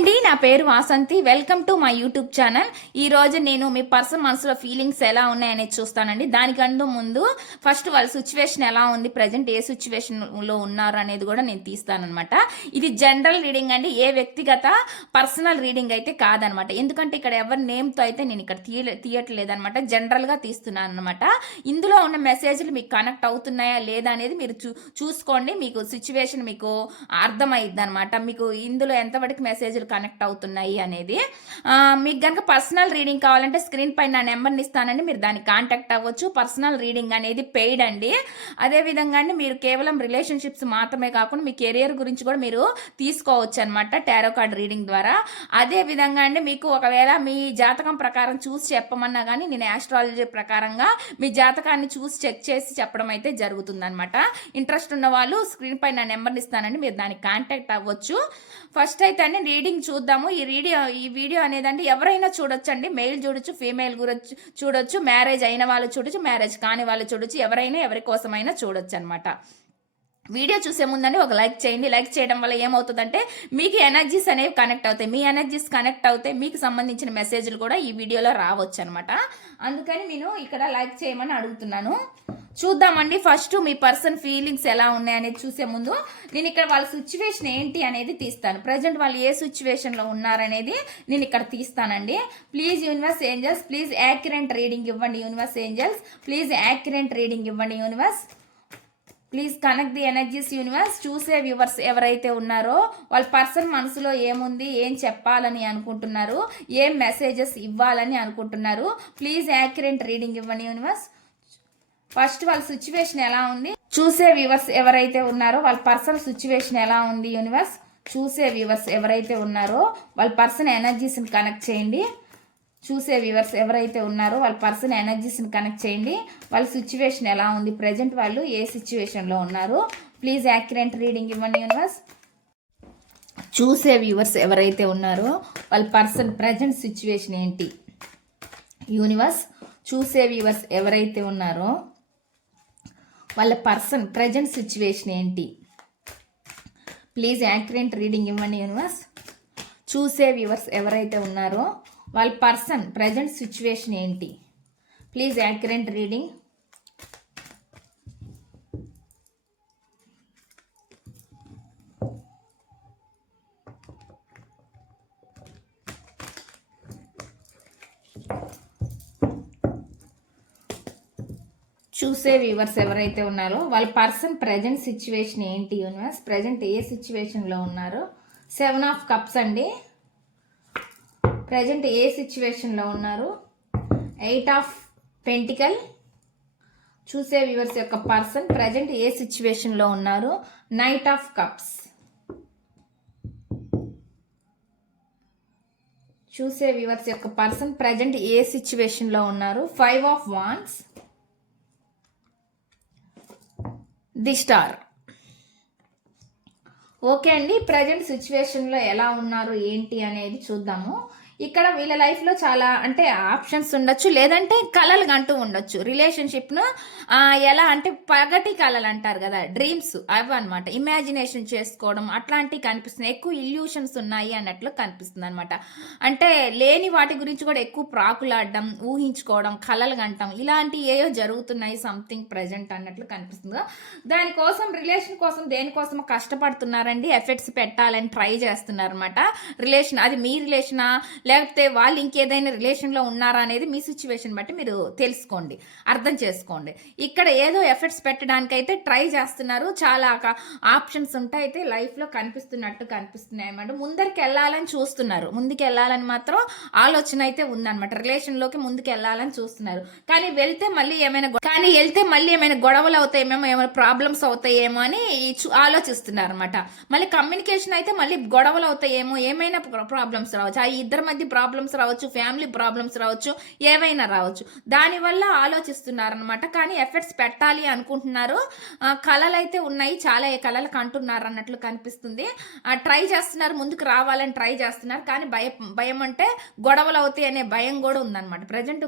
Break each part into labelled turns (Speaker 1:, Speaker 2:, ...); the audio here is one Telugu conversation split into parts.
Speaker 1: అండి నా పేరు Vasanthi. Welcome to my YouTube channel ఈ రోజు నేను మీ పర్సన్ మనసులో ఫీలింగ్స్ ఎలా ఉన్నాయనేది చూస్తానండి. దానికంటూ ముందు ఫస్ట్ వాళ్ళ సిచ్యువేషన్ ఎలా ఉంది ప్రజెంట్ ఏ సిచ్యువేషన్లో ఉన్నారు అనేది కూడా నేను తీస్తానమాట ఇది జనరల్ రీడింగ్ అండి. ఏ వ్యక్తిగత పర్సనల్ రీడింగ్ అయితే కాదనమాట ఎందుకంటే ఇక్కడ ఎవరి నేమ్తో అయితే నేను ఇక్కడ తీయ తీయట్లేదనమాట జనరల్గా తీస్తున్నాను అనమాట ఇందులో ఉన్న మెసేజ్లు మీకు కనెక్ట్ అవుతున్నాయా లేదా అనేది మీరు చూ చూసుకోండి. మీకు సిచ్యువేషన్ మీకు అర్థమైద్ది అనమాట మీకు ఇందులో ఎంతవరకు మెసేజ్లు కనెక్ట్ అవుతున్నాయి అనేది. మీకు కనుక పర్సనల్ రీడింగ్ కావాలంటే స్క్రీన్ పైన నా నెంబర్ని ఇస్తానండి మీరు దాన్ని కాంటాక్ట్ అవ్వచ్చు. పర్సనల్ రీడింగ్ అనేది పెయిడ్ అండి. అదేవిధంగా అండి మీరు కేవలం రిలేషన్షిప్స్ మాత్రమే కాకుండా మీ కెరియర్ గురించి కూడా మీరు తీసుకోవచ్చు అనమాట టారో కార్డ్ రీడింగ్ ద్వారా. అదే విధంగా అండి మీకు ఒకవేళ మీ జాతకం ప్రకారం చూసి చెప్పమన్నా కానీ నేను ఆస్ట్రాలజీ ప్రకారంగా మీ జాతకాన్ని చూసి చెక్ చేసి చెప్పడం అయితే జరుగుతుంది అనమాట ఇంట్రెస్ట్ ఉన్న వాళ్ళు స్క్రీన్ పైన నా నెంబర్ని ఇస్తానండి మీరు దానికి కాంటాక్ట్ అవ్వచ్చు. ఫస్ట్ అయితే అండి రీడింగ్ చూద్దాము. ఈ రీడియో ఈ వీడియో అనేదండి ఎవరైనా చూడొచ్చండి. మెయిల్ చూడొచ్చు ఫీమేల్ గురించి చూడొచ్చు మ్యారేజ్ అయిన వాళ్ళు చూడొచ్చు మ్యారేజ్ కాని వాళ్ళు చూడొచ్చు ఎవరైనా ఎవరి కోసమైనా చూడొచ్చు అనమాట వీడియో చూసే ముందని ఒక లైక్ చేయండి. లైక్ చేయడం వల్ల ఏమవుతుందంటే మీకు ఎనర్జీస్ అనేవి కనెక్ట్ అవుతాయి. మీ ఎనర్జీస్ కనెక్ట్ అవుతాయి మీకు సంబంధించిన మెసేజ్లు కూడా ఈ వీడియోలో రావచ్చు అనమాట అందుకని నేను ఇక్కడ లైక్ చేయమని అడుగుతున్నాను. చూద్దామండి ఫస్ట్ మీ పర్సన్ ఫీలింగ్స్ ఎలా ఉన్నాయనేది చూసే ముందు నేను ఇక్కడ వాళ్ళ సిచ్యువేషన్ ఏంటి అనేది తీస్తాను. ప్రజెంట్ వాళ్ళు ఏ సిచ్యువేషన్లో ఉన్నారనేది నేను ఇక్కడ తీస్తానండి. Please universe angels please accurate reading ఇవ్వండి universe angels please accurate reading ఇవ్వండి universe please connect the energies universe చూసే వ్యూవర్స్ ఎవరైతే ఉన్నారో వాళ్ళ పర్సన్ మనసులో ఏముంది ఏం చెప్పాలని అనుకుంటున్నారు ఏం మెసేజెస్ ఇవ్వాలని అనుకుంటున్నారు ప్లీజ్ యాక్యురెంట్ రీడింగ్ ఇవ్వండి యూనివర్స్ ఫస్ట్ వాళ్ళ సిచ్యువేషన్ ఎలా ఉంది? చూసే వ్యూవర్స్ ఎవరైతే ఉన్నారో వాళ్ళ పర్సన్ సిచ్యువేషన్ ఎలా ఉంది యూనివర్స్ చూసే వ్యూవర్స్ ఎవరైతే ఉన్నారో వాళ్ళ పర్సన్ ఎనర్జీస్ని కనెక్ట్ చేయండి. చూసే వ్యూవర్స్ ఎవరైతే ఉన్నారో వాళ్ళ పర్సన్ ఎనర్జీస్ని కనెక్ట్ చేయండి. వాళ్ళ సిచ్యువేషన్ ఎలా ఉంది? ప్రజెంట్ వాళ్ళు ఏ సిచ్యువేషన్లో ఉన్నారు? ప్లీజ్ యాక్యురెంట్ రీడింగ్ ఇవ్వండి యూనివర్స్ చూసే వ్యూవర్స్ ఎవరైతే ఉన్నారో వాళ్ళ పర్సన్ ప్రజెంట్ సిచ్యువేషన్ ఏంటి? యూనివర్స్ చూసే వ్యూవర్స్ ఎవరైతే ఉన్నారో వాళ్ళ పర్సన్ ప్రజెంట్ సిచ్యువేషన్ ఏంటి? ప్లీజ్ యాక్యురెంట్ రీడింగ్ ఇవ్వండి యూనివర్స్ చూసే వ్యూవర్స్ ఎవరైతే ఉన్నారో వాళ్ళ పర్సన్ ప్రజెంట్ సిచ్యువేషన్ ఏంటి? Please accurate reading. చూసే వ్యూవర్స్ ఎవరైతే ఉన్నారో వాళ్ళ పర్సన్ ప్రజెంట్ సిచ్యువేషన్ ఏంటి యూనివర్స్? ప్రజెంట్ ఏ సిచ్యువేషన్లో ఉన్నారో? సెవెన్ ఆఫ్ కప్స్ అండి. ప్రజెంట్ ఏ సిచ్యువేషన్లో ఉన్నారు? ఎయిట్ ఆఫ్ పెంటికల్ చూసే వ్యూవర్స్ యొక్క పర్సన్ ప్రజెంట్ ఏ సిచ్యువేషన్లో ఉన్నారు? నైట్ ఆఫ్ కప్స్ చూసే వ్యూవర్స్ యొక్క పర్సన్ ప్రజెంట్ ఏ సిచ్యువేషన్లో ఉన్నారు? Five of wands the star okay అండి ప్రజెంట్ సిచ్యువేషన్లో ఎలా ఉన్నారు? ఏంటి అనేది చూద్దాము. ఇక్కడ వీళ్ళ లైఫ్లో చాలా అంటే ఆప్షన్స్ ఉండొచ్చు లేదంటే కళలు అంటూ ఉండొచ్చు. రిలేషన్షిప్ను ఎలా అంటే పగటి కళలు అంటారు కదా డ్రీమ్స్ అవి అనమాట ఇమాజినేషన్ చేసుకోవడం అట్లాంటివి కనిపిస్తున్నాయి. ఎక్కువ ఇల్యూషన్స్ ఉన్నాయి అన్నట్లు కనిపిస్తుంది అనమాట అంటే లేని వాటి గురించి కూడా ఎక్కువ ప్రాకులాడడం ఊహించుకోవడం కళలు గంటం ఇలాంటివి ఏయో జరుగుతున్నాయి సంథింగ్ ప్రజెంట్ అన్నట్లు కనిపిస్తుంది దానికోసం రిలేషన్ కోసం దేనికోసం కష్టపడుతున్నారండి ఎఫెక్ట్స్ పెట్టాలని ట్రై చేస్తున్నారనమాట రిలేషన్ అది మీ రిలేషనా లేకపోతే వాళ్ళు ఇంకేదైనా రిలేషన్లో ఉన్నారా అనేది మీ సిచ్యువేషన్ బట్టి మీరు తెలుసుకోండి అర్థం చేసుకోండి. ఇక్కడ ఏదో ఎఫెక్ట్స్ పెట్టడానికైతే ట్రై చేస్తున్నారు. చాలా ఆప్షన్స్ ఉంటాయి. అయితే లైఫ్లో కనిపిస్తున్నట్టు కనిపిస్తున్నాయి అన్నమాట. ముందరికి వెళ్ళాలని చూస్తున్నారు. ముందుకు వెళ్ళాలని మాత్రం ఆలోచన అయితే ఉందన్నమాట. రిలేషన్లోకి ముందుకు వెళ్ళాలని చూస్తున్నారు. కానీ వెళ్తే మళ్ళీ ఏమైనా కానీ వెళ్తే మళ్ళీ ఏమైనా గొడవలు అవుతాయేమో ఏమైనా ప్రాబ్లమ్స్ అవుతాయేమో అని ఆలోచిస్తున్నారు అనమాట మళ్ళీ కమ్యూనికేషన్ అయితే మళ్ళీ గొడవలు అవుతాయేమో ఏమైనా ప్రాబ్లమ్స్ రావచ్చు. ఆ ఇద్దరి మధ్య మధ్య ప్రాబ్లమ్స్ రావచ్చు ఫ్యామిలీ ప్రాబ్లమ్స్ రావచ్చు ఏవైనా రావచ్చు. దానివల్ల ఆలోచిస్తున్నారనమాట కానీ ఎఫర్ట్స్ పెట్టాలి అనుకుంటున్నారు. కళలు అయితే ఉన్నాయి. చాలా కళలకు అంటున్నారు అన్నట్లు కనిపిస్తుంది. ట్రై చేస్తున్నారు. ముందుకు రావాలని ట్రై చేస్తున్నారు. కానీ భయం భయం అంటే గొడవలు అవుతాయి అనే భయం కూడా ఉందన్నమాట. ప్రజెంట్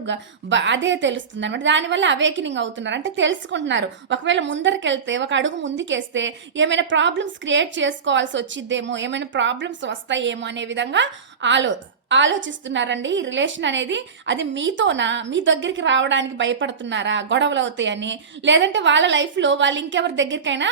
Speaker 1: అదే తెలుస్తుంది అనమాట దానివల్ల అవేకినింగ్ అవుతున్నారు. అంటే తెలుసుకుంటున్నారు. ఒకవేళ ముందరికి వెళ్తే ఒక అడుగు ముందుకేస్తే ఏమైనా ప్రాబ్లమ్స్ క్రియేట్ చేసుకోవాల్సి వచ్చిద్దేమో ఏమైనా ప్రాబ్లమ్స్ వస్తాయేమో అనే విధంగా ఆలో ఆలోచిస్తున్నారండి. ఈ రిలేషన్ అనేది అది మీతోనా? మీ దగ్గరికి రావడానికి భయపడుతున్నారా? గొడవలు అవుతాయని? లేదంటే వాళ్ళ లైఫ్లో వాళ్ళు ఇంకెవరి దగ్గరికైనా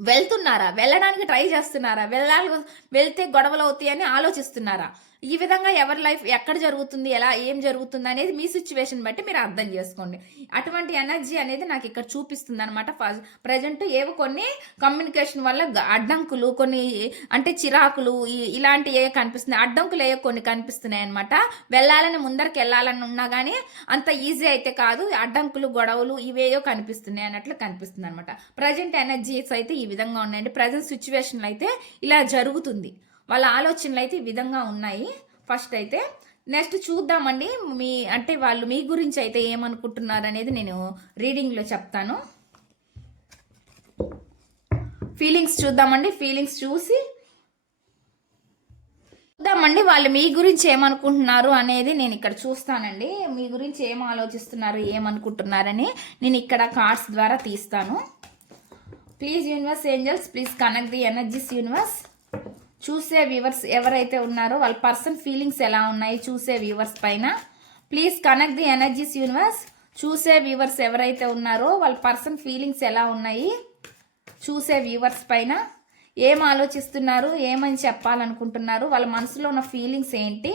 Speaker 1: వెళ్తున్నారా? వెళ్ళడానికి ట్రై చేస్తున్నారా? వెళ్ళాలి వెళ్తే గొడవలు అవుతాయని ఆలోచిస్తున్నారా? ఈ విధంగా ఎవరి లైఫ్ ఎక్కడ జరుగుతుంది ఎలా ఏం జరుగుతుంది అనేది మీ సిచ్యువేషన్ బట్టి మీరు అర్థం చేసుకోండి. అటువంటి ఎనర్జీ అనేది నాకు ఇక్కడ చూపిస్తుంది అనమాట ప్రజెంట్ ఏవో కొన్ని కమ్యూనికేషన్ వల్ల అడ్డంకులు కొన్ని అంటే చిరాకులు ఇలాంటి ఏ కనిపిస్తున్నాయి. అడ్డంకులు ఏ కొన్ని కనిపిస్తున్నాయి అనమాట వెళ్ళాలని ముందరికి వెళ్ళాలని ఉన్నా కానీ అంత ఈజీ అయితే కాదు. అడ్డంకులు గొడవలు ఇవేయో కనిపిస్తున్నాయి అన్నట్లు కనిపిస్తుంది అనమాట ప్రజెంట్ ఎనర్జీస్ అయితే ఈ విధంగా ఉన్నాయండి. ప్రజెంట్ సిచ్యువేషన్లో అయితే ఇలా జరుగుతుంది. వాళ్ళ ఆలోచనలు అయితే ఈ విధంగా ఉన్నాయి. ఫస్ట్ అయితే నెక్స్ట్ చూద్దామండి. మీ అంటే వాళ్ళు మీ గురించి అయితే ఏమనుకుంటున్నారు అనేది నేను రీడింగ్లో చెప్తాను. ఫీలింగ్స్ చూద్దామండి. ఫీలింగ్స్ చూసి చూద్దామండి వాళ్ళు మీ గురించి ఏమనుకుంటున్నారు అనేది నేను ఇక్కడ చూస్తానండి. మీ గురించి ఏం ఆలోచిస్తున్నారు ఏమనుకుంటున్నారని నేను ఇక్కడ కార్డ్స్ ద్వారా తీస్తాను. Please universe angels please connect the energies universe చూసే వ్యూవర్స్ ఎవరైతే ఉన్నారో వాళ్ళ పర్సన్ ఫీలింగ్స్ ఎలా ఉన్నాయి చూసే వ్యూవర్స్ పైన. Please connect the energies universe. చూసే వ్యూవర్స్ ఎవరైతే ఉన్నారో వాళ్ళ పర్సన్ ఫీలింగ్స్ ఎలా ఉన్నాయి చూసే వ్యూవర్స్ పైన. ఏం ఆలోచిస్తున్నారు ఏమని చెప్పాలనుకుంటున్నారు వాళ్ళ మనసులో ఉన్న ఫీలింగ్స్ ఏంటి?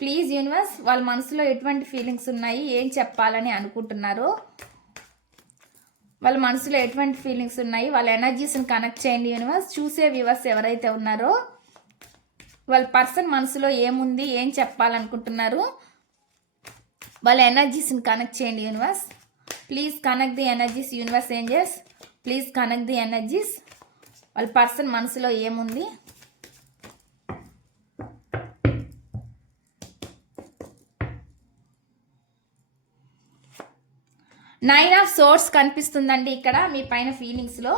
Speaker 1: ప్లీజ్ యూనివర్స్ వాళ్ళ మనసులో ఎటువంటి ఫీలింగ్స్ ఉన్నాయి ఏం చెప్పాలని అనుకుంటున్నారు? వాళ్ళ మనసులో ఎటువంటి ఫీలింగ్స్ ఉన్నాయి వాళ్ళ ఎనర్జీస్ని కనెక్ట్ చేయండి యూనివర్స్. చూసే వ్యూవర్స్ ఎవరైతే ఉన్నారో వాళ్ళ పర్సన్ మనసులో ఏముంది ఏం చెప్పాలనుకుంటున్నారు? వాళ్ళ ఎనర్జీస్ని కనెక్ట్ చేయండి universe please connect the energies universe angels please connect the energies వాళ్ళ పర్సన్ మనసులో ఏముంది? నైన్ ఆఫ్ సోర్స్ కనిపిస్తుందండి ఇక్కడ మీ పైన ఫీలింగ్స్లో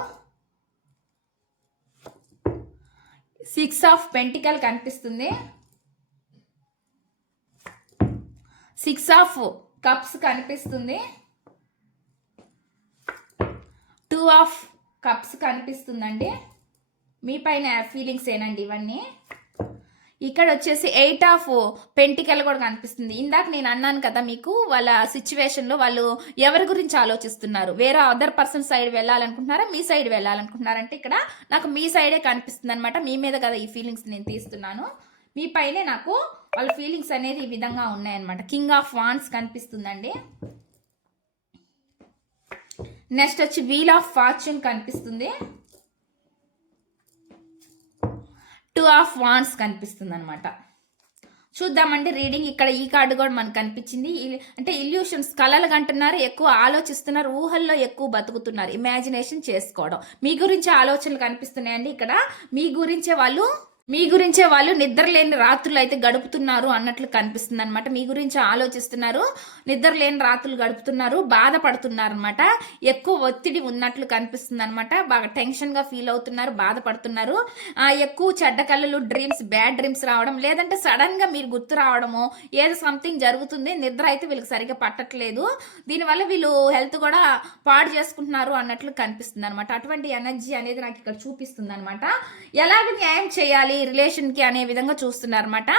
Speaker 1: సిక్స్ ఆఫ్ పెంటికల్ కనిపిస్తుంది. సిక్స్ ఆఫ్ కప్స్ కనిపిస్తుంది. టూ ఆఫ్ కప్స్ కనిపిస్తుందండి. మీ పైన ఫీలింగ్స్ ఏనండి ఇవన్నీ? ఇక్కడ వచ్చేసి ఎయిట్ ఆఫ్ పెంటికల్ కూడా కనిపిస్తుంది. ఇందాక నేను అన్నాను కదా మీకు వాళ్ళ సిచ్యువేషన్లో వాళ్ళు ఎవరి గురించి ఆలోచిస్తున్నారు? వేరే అదర్ పర్సన్ సైడ్ వెళ్ళాలనుకుంటున్నారా? మీ సైడ్ వెళ్ళాలనుకుంటున్నారంటే ఇక్కడ నాకు మీ సైడే కనిపిస్తుంది అనమాట మీ మీద కదా ఈ ఫీలింగ్స్ నేను తీస్తున్నాను. మీ పైనే నాకు వాళ్ళ ఫీలింగ్స్ అనేది ఈ విధంగా ఉన్నాయన్నమాట. కింగ్ ఆఫ్ వాన్స్ కనిపిస్తుందండి. నెక్స్ట్ వచ్చి వీల్ ఆఫ్ ఫార్చ్యూన్ కనిపిస్తుంది. టూ ఆఫ్ వాన్స్ కనిపిస్తుంది అనమాట చూద్దామండి రీడింగ్ ఇక్కడ ఈ కార్డు కూడా మనకు కనిపించింది. అంటే ఇల్యూషన్స్ కళలు అంటున్నారు ఎక్కువ ఆలోచిస్తున్నారు ఊహల్లో ఎక్కువ బతుకుతున్నారు ఇమాజినేషన్ చేసుకోవడం. మీ గురించి ఆలోచనలు కనిపిస్తున్నాయండి ఇక్కడ. మీ గురించే వాళ్ళు మీ గురించే వాళ్ళు నిద్రలేని రాత్రులు అయితే గడుపుతున్నారు అన్నట్లు కనిపిస్తుంది అనమాట మీ గురించి ఆలోచిస్తున్నారు నిద్రలేని రాత్రులు గడుపుతున్నారు బాధపడుతున్నారు అనమాట ఎక్కువ ఒత్తిడి ఉన్నట్లు కనిపిస్తుంది అనమాట బాగా టెన్షన్గా ఫీల్ అవుతున్నారు బాధపడుతున్నారు. ఎక్కువ చెడ్డ కళ్ళు డ్రీమ్స్ బ్యాడ్ డ్రీమ్స్ రావడం లేదంటే సడన్గా మీరు గుర్తు రావడము ఏదో సంథింగ్ జరుగుతుంది నిద్ర అయితే వీళ్ళకి సరిగ్గా పట్టట్లేదు. దీనివల్ల వీళ్ళు హెల్త్ కూడా పాడు చేసుకుంటున్నారు అన్నట్లు కనిపిస్తుంది అనమాట అటువంటి ఎనర్జీ అనేది నాకు ఇక్కడ చూపిస్తుంది అనమాట ఎలాగ న్యాయం చేయాలి? ఈ రిలేషన్కి అనే విధంగా చూస్తున్నారు అనమాట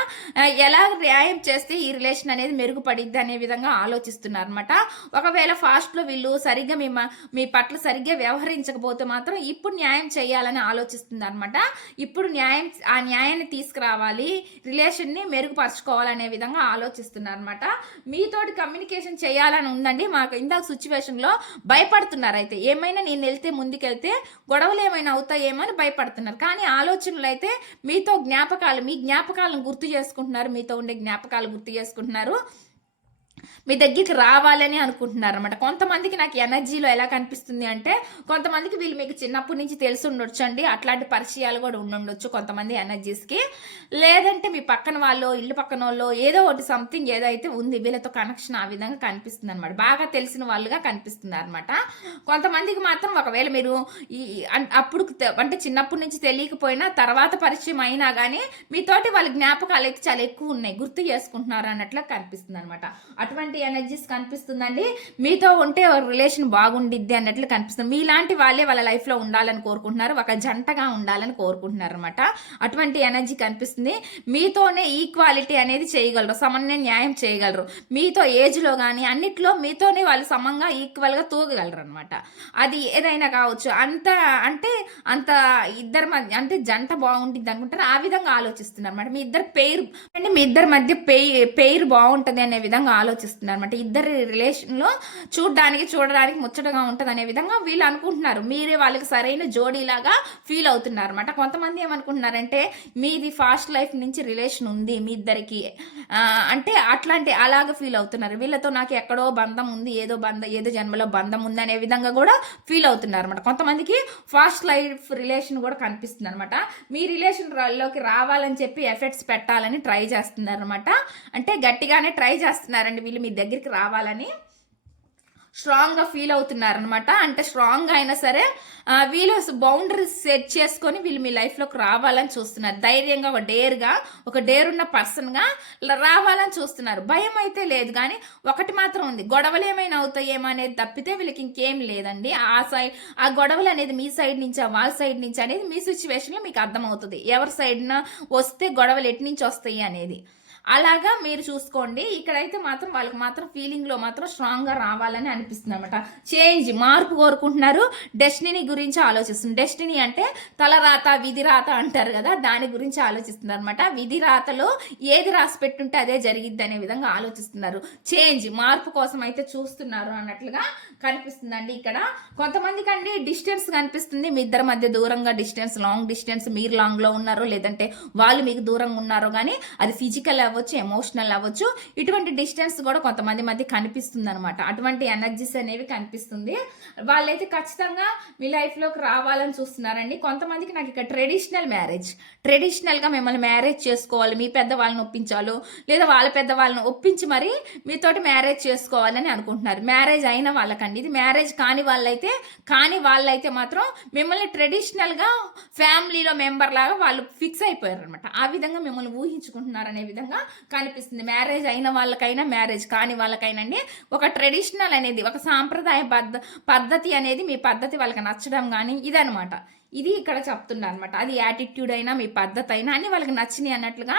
Speaker 1: ఎలా న్యాయం చేస్తే ఈ రిలేషన్ అనేది మెరుగుపడిద్ది అనే విధంగా ఆలోచిస్తున్నారనమాట ఒకవేళ ఫాస్ట్లో వీళ్ళు సరిగ్గా మీ మీ పట్ల సరిగ్గా వ్యవహరించకపోతే మాత్రం ఇప్పుడు న్యాయం చేయాలని ఆలోచిస్తుందనమాట ఇప్పుడు న్యాయం ఆ న్యాయాన్ని తీసుకురావాలి రిలేషన్ని మెరుగుపరచుకోవాలనే విధంగా ఆలోచిస్తున్నారనమాట మీతోటి కమ్యూనికేషన్ చేయాలని ఉందండి. మాకు ఇందాక సిచ్యువేషన్లో భయపడుతున్నారు అయితే ఏమైనా నేను వెళ్తే ముందుకెళ్తే గొడవలు ఏమైనా అవుతాయేమో అని భయపడుతున్నారు. కానీ ఆలోచనలు అయితే మీతో జ్ఞాపకాలు మీ జ్ఞాపకాలను గుర్తు చేసుకుంటున్నారు మీతో ఉండే జ్ఞాపకాలు గుర్తు చేసుకుంటున్నారు. మీ దగ్గరికి రావాలని అనుకుంటున్నారు అనమాట కొంతమందికి నాకు ఎనర్జీలో ఎలా కనిపిస్తుంది అంటే కొంతమందికి వీళ్ళు మీకు చిన్నప్పటి నుంచి తెలిసి ఉండొచ్చు అండి అట్లాంటి పరిచయాలు కూడా ఉండుండొచ్చు కొంతమంది ఎనర్జీస్కి. లేదంటే మీ పక్కన వాళ్ళు ఇల్లు పక్కన వాళ్ళు ఏదో ఒకటి సంథింగ్ ఏదైతే ఉంది వీళ్ళతో కనెక్షన్ ఆ విధంగా కనిపిస్తుంది అనమాట బాగా తెలిసిన వాళ్ళుగా కనిపిస్తుంది అనమాట కొంతమందికి మాత్రం ఒకవేళ మీరు ఈ అప్పుడు అంటే చిన్నప్పటి నుంచి తెలియకపోయినా తర్వాత పరిచయం అయినా కానీ మీతోటి వాళ్ళ జ్ఞాపకాలు అయితే చాలా ఎక్కువ ఉన్నాయి. గుర్తు చేసుకుంటున్నారు అన్నట్లు కనిపిస్తుంది అనమాట అటువంటి ఎనర్జీస్ కనిపిస్తుందండి? మీతో ఉంటే రిలేషన్ బాగుండిద్ది అన్నట్లు కనిపిస్తుంది. మీలాంటి వాళ్ళే వాళ్ళ లైఫ్లో ఉండాలని కోరుకుంటున్నారు ఒక జంటగా ఉండాలని కోరుకుంటున్నారు అనమాట అటువంటి ఎనర్జీ కనిపిస్తుంది. మీతోనే ఈక్వాలిటీ అనేది చేయగలరు సమన్వయ న్యాయం చేయగలరు. మీతో ఏజ్లో కానీ అన్నిట్లో మీతోనే వాళ్ళు సమంగా ఈక్వల్గా తూగగలరు అనమాట అది ఏదైనా కావచ్చు అంత అంటే అంత ఇద్దరి మధ్య అంటే జంట బాగుంటుంది అనుకుంటారు ఆ విధంగా ఆలోచిస్తున్నారు అనమాట మీ ఇద్దరు పేరు అంటే మీ ఇద్దరి మధ్య పే పేరు బాగుంటుంది అనే విధంగా ఆలోచిస్తున్నారు. అనమాట ఇద్దరి రిలేషన్లో చూడడానికి చూడడానికి ముచ్చటగా ఉంటుంది అనే విధంగా వీళ్ళు అనుకుంటున్నారు. మీరే వాళ్ళకి సరైన జోడీలాగా ఫీల్ అవుతున్నారు అనమాట కొంతమంది ఏమనుకుంటున్నారంటే మీది ఫాస్ట్ లైఫ్ నుంచి రిలేషన్ ఉంది మీ ఇద్దరికి. అంటే అట్లాంటి అలాగ ఫీల్ అవుతున్నారు. వీళ్ళతో నాకు ఎక్కడో బంధం ఉంది ఏదో బంధం ఏదో జన్మలో బంధం ఉంది అనే విధంగా కూడా ఫీల్ అవుతున్నారు అనమాట కొంతమందికి ఫాస్ట్ లైఫ్ రిలేషన్ కూడా కనిపిస్తుంది అనమాట మీ రిలేషన్లోకి రావాలని చెప్పి ఎఫెక్ట్స్ పెట్టాలని ట్రై చేస్తున్నారు అనమాట అంటే గట్టిగానే ట్రై చేస్తున్నారండి వీళ్ళు మీ దగ్గరికి రావాలని స్ట్రాంగ్గా ఫీల్ అవుతున్నారు అనమాట అంటే స్ట్రాంగ్గా అయినా సరే వీళ్ళు బౌండరీస్ సెట్ చేసుకొని వీళ్ళు మీ లైఫ్లోకి రావాలని చూస్తున్నారు. ధైర్యంగా ఒక డేర్గా ఒక డేర్ ఉన్న పర్సన్గా రావాలని చూస్తున్నారు. భయం అయితే లేదు కానీ ఒకటి మాత్రం ఉంది. గొడవలు ఏమైనా అవుతాయేమో అనేది తప్పితే వీళ్ళకి ఇంకేం లేదండి. ఆ సైడ్ ఆ గొడవలు అనేది మీ సైడ్ నుంచి వాళ్ళ సైడ్ నుంచి అనేది మీ సిచ్యువేషన్లో మీకు అర్థమవుతుంది. ఎవరి సైడ్న వస్తే గొడవలు ఎటు నుంచి వస్తాయి అనేది. అలాగా మీరు చూసుకోండి. ఇక్కడైతే మాత్రం వాళ్ళకి మాత్రం ఫీలింగ్లో మాత్రం స్ట్రాంగ్గా రావాలని అనిపిస్తుంది అనమాట చేంజ్ మార్పు కోరుకుంటున్నారు. డెస్టినీ గురించి ఆలోచిస్తుంది. డెస్టినీ అంటే తలరాత విధి రాత అంటారు కదా దాని గురించి ఆలోచిస్తుంది అనమాట విధి రాతలో ఏది రాసి పెట్టుంటే అదే జరిగిద్ది అనే విధంగా ఆలోచిస్తున్నారు. చేంజ్ మార్పు కోసం అయితే చూస్తున్నారు అన్నట్లుగా కనిపిస్తుందండి ఇక్కడ. కొంతమందికి అండి డిస్టెన్స్ కనిపిస్తుంది. మీ ఇద్దరి మధ్య దూరంగా డిస్టెన్స్ లాంగ్ డిస్టెన్స్ మీరు లాంగ్లో ఉన్నారో లేదంటే వాళ్ళు మీకు దూరంగా ఉన్నారో కానీ అది ఫిజికల్ అవ్వచ్చు ఎమోషనల్ అవ్వచ్చు. ఇటువంటి డిస్టెన్స్ కూడా కొంతమంది మధ్య కనిపిస్తుంది అనమాట అటువంటి ఎనర్జీస్ అనేవి కనిపిస్తుంది. వాళ్ళైతే ఖచ్చితంగా మీ లైఫ్లోకి రావాలని చూస్తున్నారండి. కొంతమందికి నాకు ఇక్కడ ట్రెడిషనల్ మ్యారేజ్ ట్రెడిషనల్గా మిమ్మల్ని మ్యారేజ్ చేసుకోవాలి. మీ పెద్ద వాళ్ళని ఒప్పించాలో లేదా వాళ్ళ పెద్ద వాళ్ళని ఒప్పించి మరి మీతోటి మ్యారేజ్ చేసుకోవాలని అనుకుంటున్నారు. మ్యారేజ్ అయిన వాళ్ళకండి. ఇది మ్యారేజ్ కాని వాళ్ళైతే కాని వాళ్ళైతే మాత్రం మిమ్మల్ని ట్రెడిషనల్గా ఫ్యామిలీలో మెంబర్ లాగా వాళ్ళు ఫిక్స్ అయిపోయారు అనమాట ఆ విధంగా మిమ్మల్ని ఊహించుకుంటున్నారు అనే విధంగా కనిపిస్తుంది. మ్యారేజ్ అయిన వాళ్ళకైనా మ్యారేజ్ కాని వాళ్ళకైనా అండి ఒక ట్రెడిషనల్ అనేది ఒక సాంప్రదాయ పద్ధ పద్ధతి అనేది మీ పద్ధతి వాళ్ళకి నచ్చడం కానీ ఇదనమాట ఇది ఇక్కడ చెప్తున్నారు అనమాట అది యాటిట్యూడ్ అయినా మీ పద్ధతి అయినా అని వాళ్ళకి నచ్చినాయి అన్నట్లుగా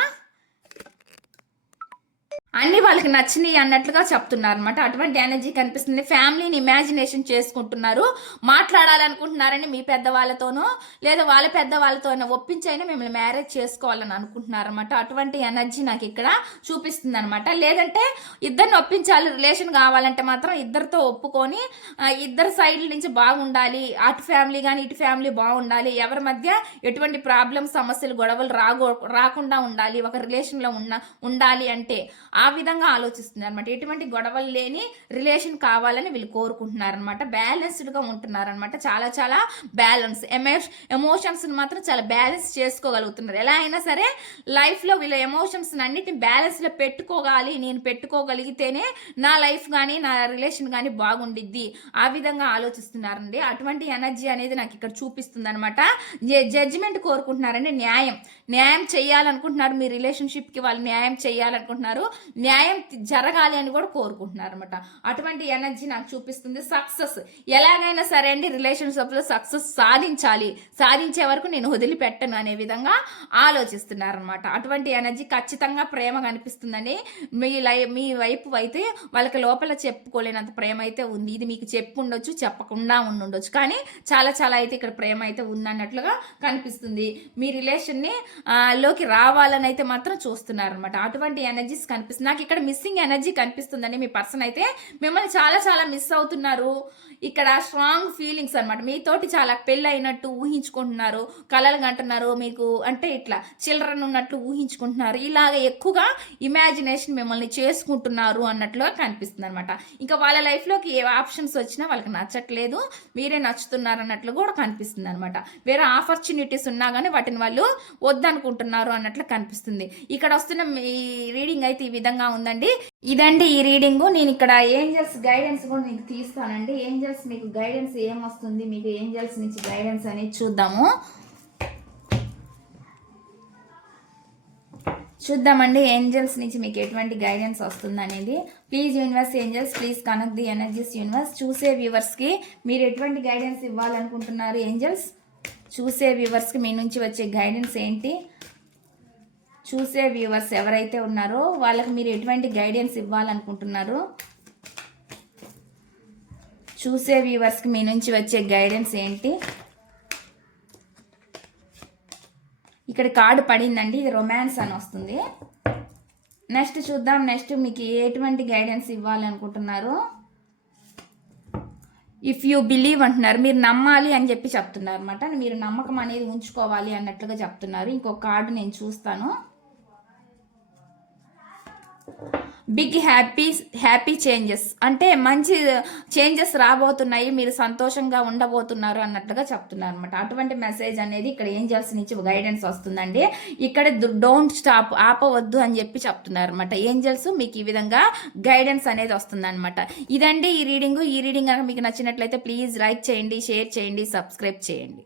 Speaker 1: అన్ని వాళ్ళకి నచ్చినాయి అన్నట్లుగా చెప్తున్నారు అనమాట అటువంటి ఎనర్జీ కనిపిస్తుంది. ఫ్యామిలీని ఇమాజినేషన్ చేసుకుంటున్నారు. మాట్లాడాలనుకుంటున్నారని మీ పెద్దవాళ్ళతోనో లేదా వాళ్ళ పెద్దవాళ్ళతోనో ఒప్పించైనా మిమ్మల్ని మ్యారేజ్ చేసుకోవాలని అనుకుంటున్నారు అనమాట అటువంటి ఎనర్జీ నాకు ఇక్కడ చూపిస్తుంది అనమాట లేదంటే ఇద్దరిని ఒప్పించాలి రిలేషన్ కావాలంటే మాత్రం ఇద్దరితో ఒప్పుకొని ఇద్దరు సైడ్ల నుంచి బాగుండాలి. అటు ఫ్యామిలీ కానీ ఇటు ఫ్యామిలీ బాగుండాలి. ఎవరి మధ్య ఎటువంటి ప్రాబ్లమ్స్ సమస్యలు గొడవలు రాగో రాకుండా ఉండాలి. ఒక రిలేషన్లో ఉన్న ఉండాలి అంటే ఆ విధంగా ఆలోచిస్తున్నారు అనమాట ఎటువంటి గొడవలు లేని రిలేషన్ కావాలని వీళ్ళు కోరుకుంటున్నారు అనమాట బ్యాలెన్స్డ్గా ఉంటున్నారనమాట చాలా చాలా బ్యాలెన్స్. ఎమో ఎమోషన్స్ని మాత్రం చాలా బ్యాలెన్స్ చేసుకోగలుగుతున్నారు. ఎలా అయినా సరే లైఫ్లో వీళ్ళ ఎమోషన్స్ అన్నిటిని బ్యాలెన్స్లో పెట్టుకోగాలి. నేను పెట్టుకోగలిగితేనే నా లైఫ్ కానీ నా రిలేషన్ కానీ బాగుండిద్ది. ఆ విధంగా ఆలోచిస్తున్నారండి. అటువంటి ఎనర్జీ అనేది నాకు ఇక్కడ చూపిస్తుంది అనమాట జడ్జిమెంట్ కోరుకుంటున్నారండి. న్యాయం. న్యాయం చేయాలనుకుంటున్నారు. మీ రిలేషన్షిప్కి వాళ్ళు న్యాయం చేయాలనుకుంటున్నారు. న్యాయం జరగాలి అని కూడా కోరుకుంటున్నారు అనమాట అటువంటి ఎనర్జీ నాకు చూపిస్తుంది సక్సెస్. ఎలాగైనా సరే అండి రిలేషన్షిప్లో సక్సెస్ సాధించాలి. సాధించే వరకు నేను వదిలిపెట్టను అనే విధంగా ఆలోచిస్తున్నారనమాట అటువంటి ఎనర్జీ ఖచ్చితంగా ప్రేమ కనిపిస్తుందని మీ లై మీ వైపు అయితే వాళ్ళకి లోపల చెప్పుకోలేనంత ప్రేమ అయితే ఉంది. ఇది మీకు చెప్పుండొచ్చు చెప్పకుండా ఉండుండొచ్చు. కానీ చాలా చాలా అయితే ఇక్కడ ప్రేమ అయితే ఉందన్నట్లుగా కనిపిస్తుంది. మీ రిలేషన్ని లోకి రావాలని అయితే మాత్రం చూస్తున్నారు అనమాట అటువంటి ఎనర్జీస్ కనిపిస్తుంది నాకు ఇక్కడ మిస్సింగ్ ఎనర్జీ కనిపిస్తుందండి మీ పర్సన్ అయితే. మిమ్మల్ని చాలా చాలా మిస్ అవుతున్నారు. ఇక్కడ స్ట్రాంగ్ ఫీలింగ్స్ అనమాట మీతోటి చాలా పెళ్ళి అయినట్టు ఊహించుకుంటున్నారు. కలలు కంటున్నారు మీకు అంటే ఇట్లా చిల్డ్రన్ ఉన్నట్లు ఊహించుకుంటున్నారు. ఇలాగ ఎక్కువగా ఇమాజినేషన్ మిమ్మల్ని చేసుకుంటున్నారు అన్నట్లుగా కనిపిస్తుంది అనమాట ఇంకా వాళ్ళ లైఫ్లోకి ఏ ఆప్షన్స్ వచ్చినా వాళ్ళకి నచ్చట్లేదు. మీరే నచ్చుతున్నారు అన్నట్లు కూడా కనిపిస్తుంది అనమాట వేరే ఆపర్చునిటీస్ ఉన్నా కానీ వాటిని వాళ్ళు వద్దనుకుంటున్నారు అన్నట్లు కనిపిస్తుంది. ఇక్కడ వస్తున్న ఈ రీడింగ్ అయితే ఈ విధంగా ఉందండి. ఇదండి ఈ రీడింగ్. నేను ఇక్కడ ఏంజల్స్ గైడెన్స్ కూడా మీకు తీస్తానండి. ఏంజల్స్ మీకు గైడెన్స్ ఏం వస్తుంది? మీకు ఏంజల్స్ నుంచి గైడెన్స్ అనేది చూద్దాము. చూద్దామండి ఏంజల్స్ నుంచి మీకు ఎటువంటి గైడెన్స్ వస్తుంది అనేది. Please universe angels please connect the energies universe. చూసే వ్యూవర్స్కి మీరు ఎటువంటి గైడెన్స్ ఇవ్వాలనుకుంటున్నారు ఏంజల్స్? చూసే వ్యూవర్స్కి మీ నుంచి వచ్చే గైడెన్స్ ఏంటి? చూసే వ్యూవర్స్ ఎవరైతే ఉన్నారో వాళ్ళకి మీరు ఎటువంటి గైడెన్స్ ఇవ్వాలనుకుంటున్నారు చూసే వ్యూవర్స్కి మీ నుంచి వచ్చే గైడెన్స్ ఏంటి? ఇక్కడ కార్డు పడిందండి ఇది రొమాన్స్ అని వస్తుంది. నెక్స్ట్ చూద్దాం నెక్స్ట్ మీకు ఎటువంటి గైడెన్స్ ఇవ్వాలనుకుంటున్నారు. ఇఫ్ యూ బిలీవ్ అంటున్నారు మీరు నమ్మాలి అని చెప్పి చెప్తున్నారు అనమాట మీరు నమ్మకం అనేది ఉంచుకోవాలి అన్నట్లుగా చెప్తున్నారు. ఇంకొక కార్డు నేను చూస్తాను. బిగ్ హ్యాపీ హ్యాపీ చేంజెస్ అంటే మంచి చేంజెస్ రాబోతున్నాయి. మీరు సంతోషంగా ఉండబోతున్నారు అన్నట్లుగా చెప్తున్నారు అనమాట అటువంటి మెసేజ్ అనేది ఇక్కడ ఏంజల్స్ నుంచి గైడెన్స్ వస్తుందండి. ఇక్కడ డోంట్ స్టాప్ ఆపవద్దు అని చెప్పి చెప్తున్నారు అనమాట ఏంజల్స్ మీకు ఈ విధంగా గైడెన్స్ అనేది వస్తుందన్నమాట. ఇదండి ఈ రీడింగ్ ఈ రీడింగ్ కనుక మీకు నచ్చినట్లయితే ప్లీజ్ లైక్ చేయండి షేర్ చేయండి సబ్స్క్రైబ్ చేయండి.